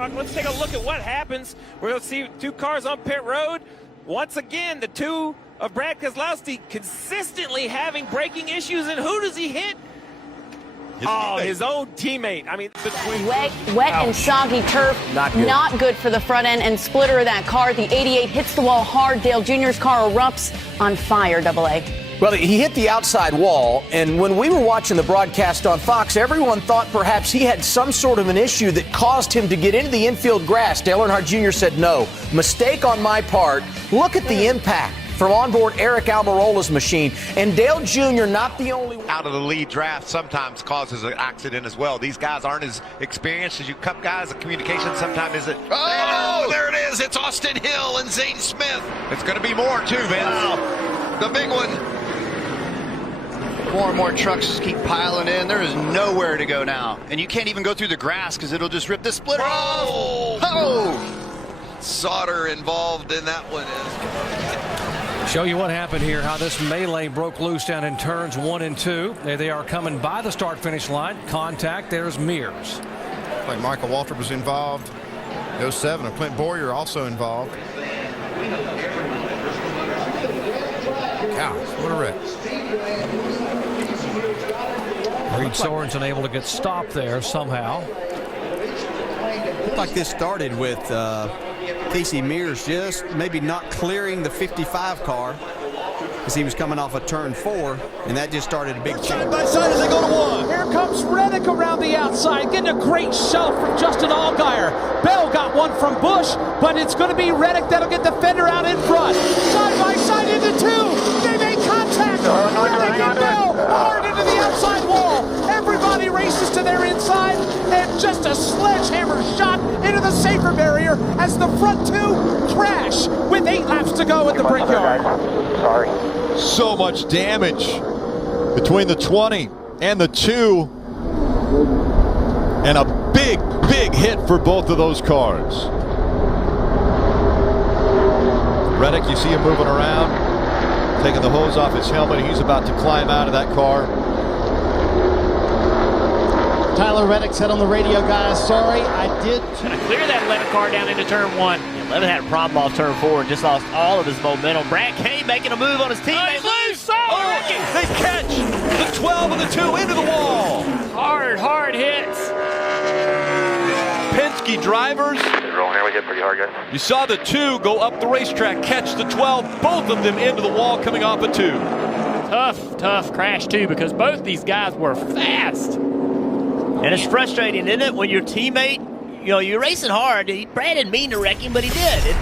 Let's take a look at what happens. We're going to see two cars on pit road. Once again, the two of Brad Keselowski consistently having braking issues. And who does he hit? His own teammate. I mean, wet and soggy turf. Not good for the front end and splitter of that car. The 88 hits the wall hard. Dale Jr.'s car erupts on fire, AA. Well, he hit the outside wall, and when we were watching the broadcast on Fox, everyone thought perhaps he had some sort of an issue that caused him to get into the infield grass. Dale Earnhardt Jr. said, no, mistake on my part. Look at the impact from onboard Eric Almirola's machine. And Dale Jr. not the only one. Out of the lead draft sometimes causes an accident as well. These guys aren't as experienced as you Cup guys. The communication sometimes isn't. Oh, there it is. It's Austin Hill and Zane Smith. It's going to be more too, Vince. Wow. The big one. More and more trucks keep piling in. There is nowhere to go now. And you can't even go through the grass because it'll just rip the splitter off. Oh! Sauter involved in that one. Show you what happened here, how this melee broke loose down in turns 1 and 2. There they are coming by the start-finish line. Contact. There's Mears. Like Michael Waltrip was involved. 07, and Clint Boyer also involved. Gosh, what a wreck. Reed Sorensen able to get stopped there somehow. Looked like this started with Casey Mears just maybe not clearing the 55 car as he was coming off of turn 4, and that just started a big change. Side by side as they go to 1. Here comes Reddick around the outside, getting a great shove from Justin Allgaier. Bell got one from Busch, but it's going to be Reddick that'll get the fender out in front. Side by side into 2. They make contact. Reddick and Bell hard into the outside wall. Everybody races to their inside, and just a sledgehammer shot into the safer barrier as the front 2 crash with 8 laps to go at the Brickyard. Sorry. So much damage between the 20 and the 2, and a big hit for both of those cars. Reddick, you see him moving around, taking the hose off his helmet. He's about to climb out of that car. Tyler Reddick said on the radio, guys, sorry, I did. Trying to clear that 11 car down into turn 1. 11 had a problem off turn 4 and just lost all of his momentum. Brad Kane making a move on his teammate. They catch the 12 and the 2 into the wall. Hard hits. Penske drivers. We hit pretty hard, guys. You saw the 2 go up the racetrack, catch the 12, both of them into the wall coming off a 2. Tough crash too, because both these guys were fast. And it's frustrating, isn't it, when your teammate, you know, you're racing hard. Brad didn't mean to wreck him, but he did.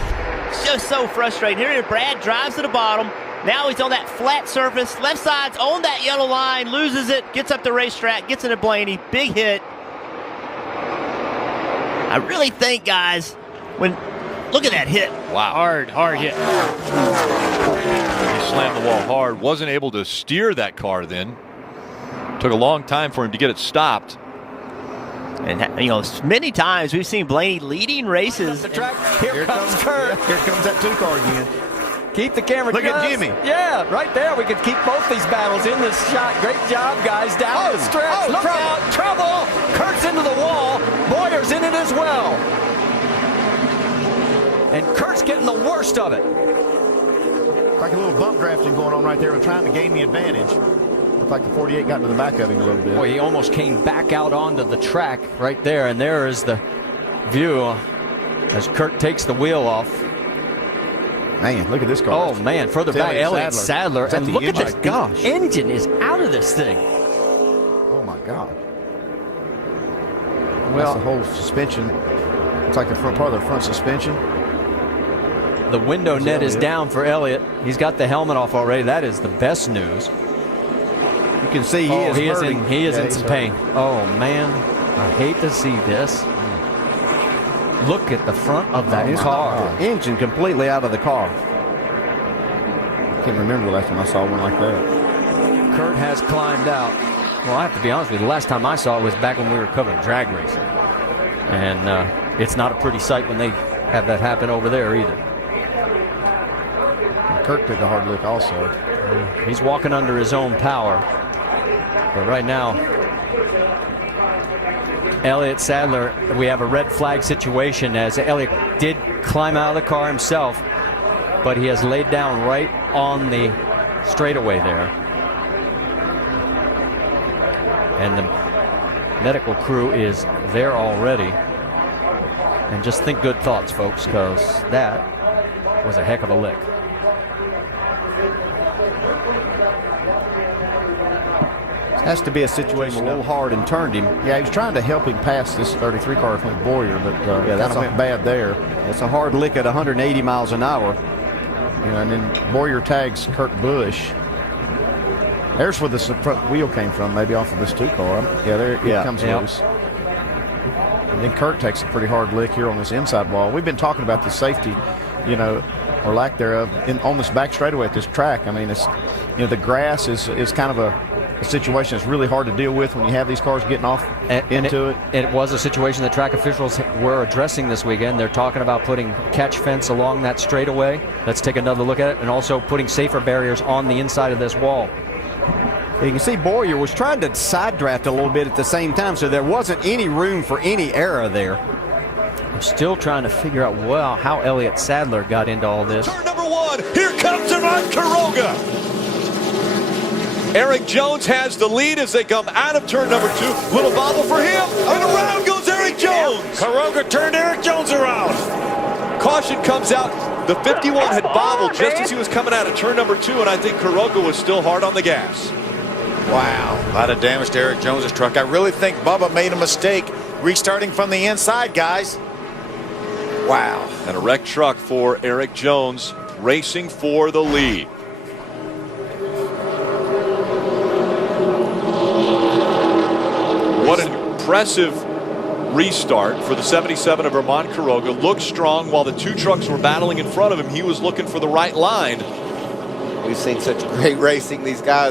It's just so frustrating. Here, Brad drives to the bottom. Now he's on that flat surface. Left side's on that yellow line, loses it, gets up the racetrack, gets into Blaney. Big hit. I really think, guys, look at that hit. Wow. Hard hit. He slammed the wall hard. Wasn't able to steer that car then. Took a long time for him to get it stopped. And, you know, many times we've seen Blaney leading races. The track. Here comes Kurt. Here comes that 2 car again. Keep the camera. Look at Jimmy. Yeah, right there. We could keep both these battles in this shot. Great job, guys. Down the stretch. Look out. Trouble. Kurt's into the wall. Boyer's in it as well. And Kurt's getting the worst of it. Like a little bump drafting going on right there. We're trying to gain the advantage. Looked like the 48 got to the back of him a little bit. Boy, he almost came back out onto the track right there. And there is the view as Kurt takes the wheel off. Man, look at this car. Oh, man, further back, Elliott Sadler. And look at this. Gosh. The engine is out of this thing. Oh, my God. Well, that's the whole suspension. It's like the front part of the front suspension. The window net is down for Elliott. He's got the helmet off already. That is the best news. You can see he is in some pain. Oh, man. I hate to see this. Look at the front of that car. Engine completely out of the car. I can't remember the last time I saw one like that. Kurt has climbed out. Well, I have to be honest with you. The last time I saw it was back when we were covering drag racing. And it's not a pretty sight when they have that happen over there either. And Kurt took a hard look also. He's walking under his own power. But right now, Elliott Sadler, we have a red flag situation as Elliott did climb out of the car himself, but he has laid down right on the straightaway there. And the medical crew is there already. And just think good thoughts, folks, because that was a heck of a lick. Has to be a situation a little hard and turned him. Yeah, he was trying to help him pass this 33 car from Boyer, but yeah, that went bad there. It's a hard lick at 180 miles an hour. You know, and then Boyer tags Kurt Busch. There's where the front wheel came from, maybe off of this 2 car. Yeah, there it comes loose. And then Kurt takes a pretty hard lick here on this inside wall. We've been talking about the safety, you know, or lack thereof, on this back straightaway at this track. I mean, it's, you know, the grass is kind of a situation that's really hard to deal with when you have these cars getting off into it. It was a situation that track officials were addressing this weekend. They're talking about putting catch fence along that straightaway. Let's take another look at it, and also putting safer barriers on the inside of this wall. You can see Boyer was trying to side draft a little bit at the same time, so there wasn't any room for any error there. I'm still trying to figure out, well, how Elliott Sadler got into all this. Turn number 1, here comes Ivan Quiroga. Eric Jones has the lead as they come out of turn number 2. Little bobble for him, and around goes Eric Jones. Quiroga turned Eric Jones around. Caution comes out. The 51 had bobbled just as he was coming out of turn number 2, and I think Quiroga was still hard on the gas. Wow, a lot of damage to Eric Jones' truck. I really think Bubba made a mistake restarting from the inside, guys. Wow. And a wrecked truck for Eric Jones, racing for the lead. What an impressive restart for the 77 of Ivan Quiroga. Looked strong while the 2 trucks were battling in front of him. He was looking for the right line. We've seen such great racing, these guys.